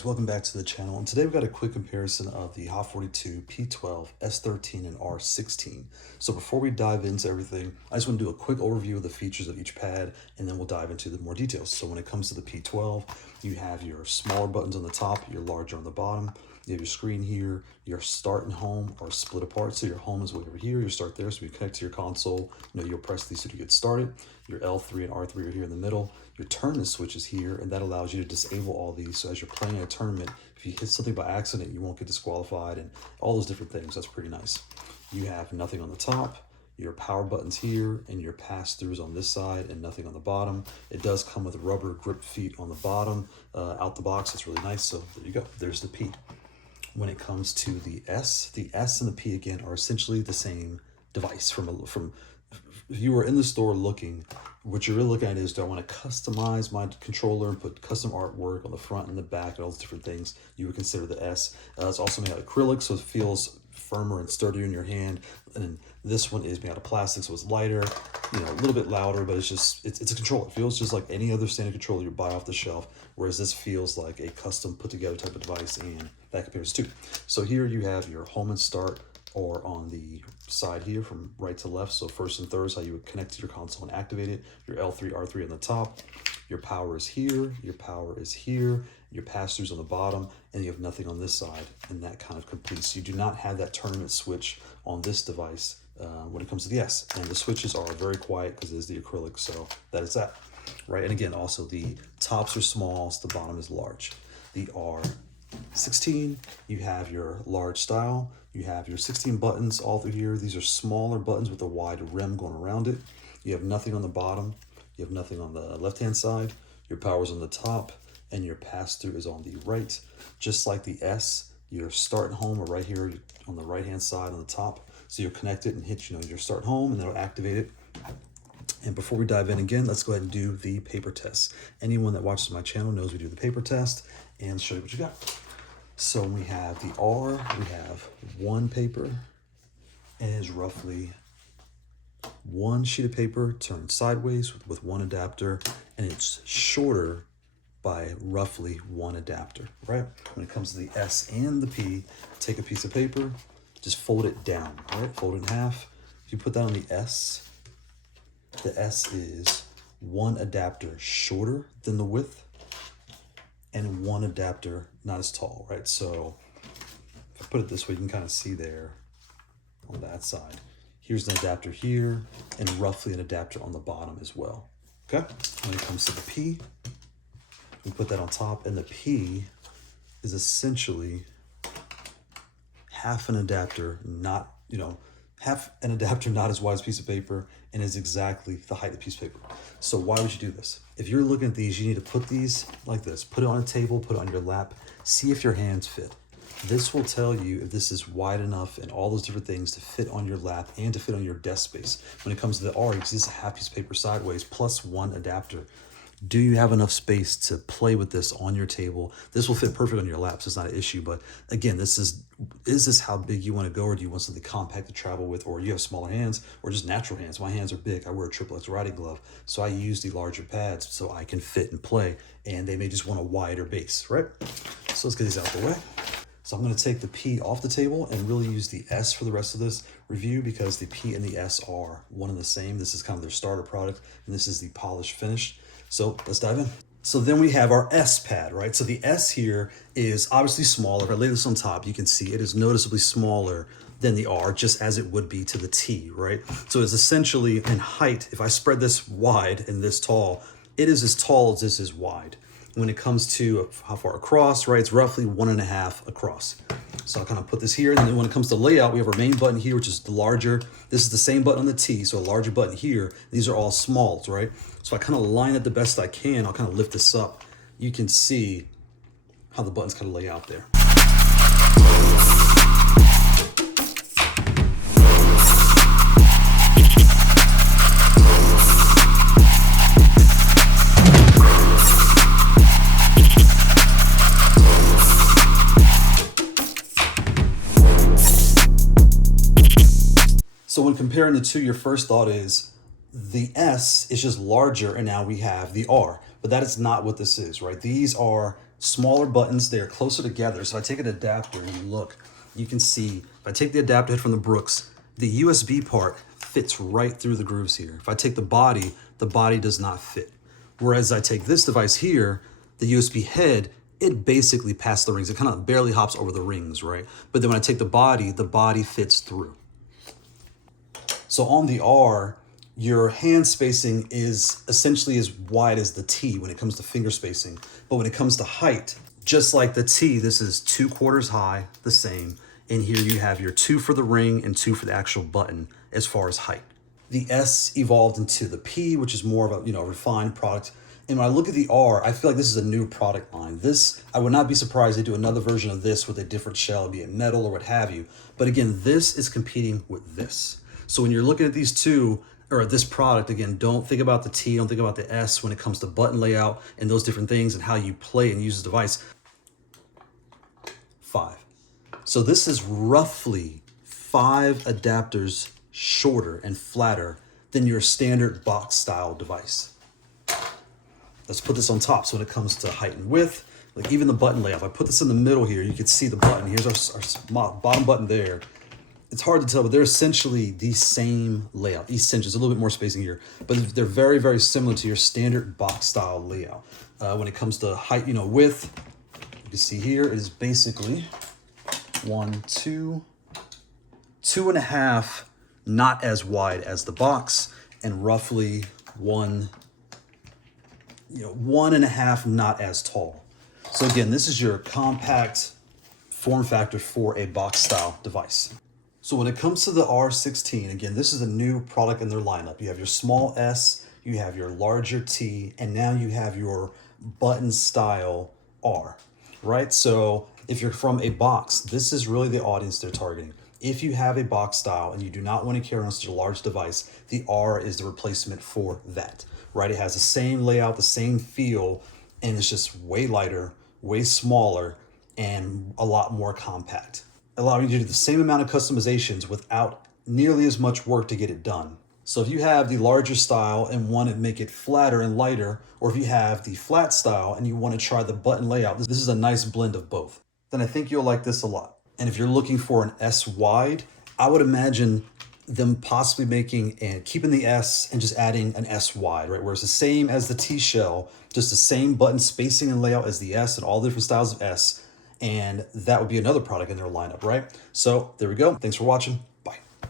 guys, welcome back to the channel, and today we've got a quick comparison of the Haute42 P12, S13, and R16. So before we dive into everything, I just want to do a quick overview of the features of each pad, and then we'll dive into the more details. So when it comes to the P12, you have your smaller buttons on the top, your larger on the bottom. You have your screen here. Your start and home are split apart. So your home is way over here, your start there. So you connect to your console, you'll press these to get started. Your L3 and R3 are here in the middle. Your tournament switch is here, and that allows you to disable all these. So as you're playing in a tournament, if you hit something by accident, you won't get disqualified, and all those different things. That's pretty nice. You have nothing on the top. Your power buttons here and your pass-throughs on this side and nothing on the bottom. It does come with rubber grip feet on the bottom. Out the box, it's really nice. So there you go. There's the P. When it comes to the S and the P again are essentially the same device. From if you were in the store looking, what you're really looking at is, do I want to customize my controller and put custom artwork on the front and the back and all those different things? You would consider the S. It's also made out of acrylic, so it feels firmer and sturdier in your hand. And then this one is made out of plastic, so it's lighter, a little bit louder, but it's a controller. It feels just like any other standard controller you buy off the shelf, whereas this feels like a custom put together type of device, and that compares to. So here you have your home and start, or on the side here from right to left. So first and third is how you would connect to your console and activate it. Your L3, R3 on the top. Your power is here, your power is here, your pass-throughs on the bottom, and you have nothing on this side, and that kind of completes. You do not have that tournament switch on this device when it comes to the S, and the switches are very quiet because it is the acrylic, so that is that, right? And again, also the tops are small, so the bottom is large. The R16, you have your large style, you have your 16 buttons all through here. These are smaller buttons with a wide rim going around it. You have nothing on the bottom. You have nothing on the left-hand side. Your power's on the top, and your pass-through is on the right. Just like the S, your start and home are right here on the right-hand side on the top. So you'll connect it and hit your start home, and that'll activate it. And before we dive in again, let's go ahead and do the paper test. Anyone that watches my channel knows we do the paper test, and show you what you got. So we have the R, we have one paper, and it is roughly one sheet of paper turned sideways with one adapter, and it's shorter by roughly one adapter, right? When it comes to the S and the P, take a piece of paper, just fold it down, right? Fold it in half. If you put that on the S is one adapter shorter than the width, and one adapter not as tall, right? So if I put it this way, you can kind of see there on that side. Here's an adapter here, and roughly an adapter on the bottom as well, okay? When it comes to the P, we put that on top, and the P is essentially half an adapter, not as wide as a piece of paper, and is exactly the height of the piece of paper. So why would you do this? If you're looking at these, you need to put these like this. Put it on a table, put it on your lap, see if your hands fit. This will tell you if this is wide enough and all those different things to fit on your lap and to fit on your desk space. When it comes to the R, this is a half piece of paper sideways plus one adapter. Do you have enough space to play with this on your table? This will fit perfect on your lap, so it's not an issue. But again, is this how big you want to go, or do you want something compact to travel with, or you have smaller hands, or just natural hands? My hands are big. I wear a XXX riding glove, so I use the larger pads so I can fit and play, and they may just want a wider base, right? So let's get these out of the way. So I'm going to take the P off the table and really use the S for the rest of this review, because the P and the S are one and the same. This is kind of their starter product, and this is the polished finish. So let's dive in. So then we have our S pad, right? So the S here is obviously smaller. If I lay this on top, you can see it is noticeably smaller than the R, just as it would be to the T, right? So it's essentially in height, if I spread this wide and this tall, it is as tall as this is wide. When it comes to how far across, right, it's roughly 1.5 across. So I'll kind of put this here, and then when it comes to layout, we have our main button here, which is the larger. This is the same button on the T, so a larger button here. These are all smalls, right? So I kind of line it the best I can. I'll kind of lift this up. You can see how the buttons kind of lay out there. So when comparing the two, your first thought is the S is just larger, and now we have the R. But that is not what this is, right? These are Smaller buttons, they're closer together. So if I take an adapter and you look, you can see, if I take the adapter head from the Brooks, the USB part fits right through the grooves here. If I take the body does not fit. Whereas I take this device here, the USB head, it basically passed the rings. It kind of barely hops over the rings, right? But then when I take the body fits through. So on the R, your hand spacing is essentially as wide as the T when it comes to finger spacing. But when it comes to height, just like the T, this is 2/4 high, the same. And here you have your 2 for the ring and 2 for the actual button as far as height. The S evolved into the P, which is more of a refined product. And when I look at the R, I feel like this is a new product line. This, I would not be surprised they do another version of this with a different shell, be it metal or what have you. But again, this is competing with this. So when you're looking at these two, or this product, again, don't think about the T, don't think about the S when it comes to button layout and those different things and how you play and use the device. 5. So this is roughly 5 adapters shorter and flatter than your standard box style device. Let's put this on top. So when it comes to height and width, like even the button layout, if I put this in the middle here, you can see the button. Here's our bottom button there. It's hard to tell, but they're essentially the same layout. Each cinch is a little bit more spacing here, but they're very, very similar to your standard box style layout. When it comes to height, width, you can see here it is basically 1, 2, 2.5, not as wide as the box, and roughly 1.5, not as tall. So again, this is your compact form factor for a box style device. So when it comes to the R16, again, this is a new product in their lineup. You have your small S, you have your larger T, and now you have your button style R, right? So if you're from a box, this is really the audience they're targeting. If you have a box style and you do not want to carry on such a large device, the R is the replacement for that, right? It has the same layout, the same feel, and it's just way lighter, way smaller, and a lot more compact, allowing you to do the same amount of customizations without nearly as much work to get it done. So if you have the larger style and want to make it flatter and lighter, or if you have the flat style and you want to try the button layout, this is a nice blend of both. Then I think you'll like this a lot. And if you're looking for an S wide, I would imagine them possibly making and keeping the S and just adding an S wide, right? Where it's the same as the T shell, just the same button spacing and layout as the S and all the different styles of S. And that would be another product in their lineup, right? So there we go. Thanks for watching.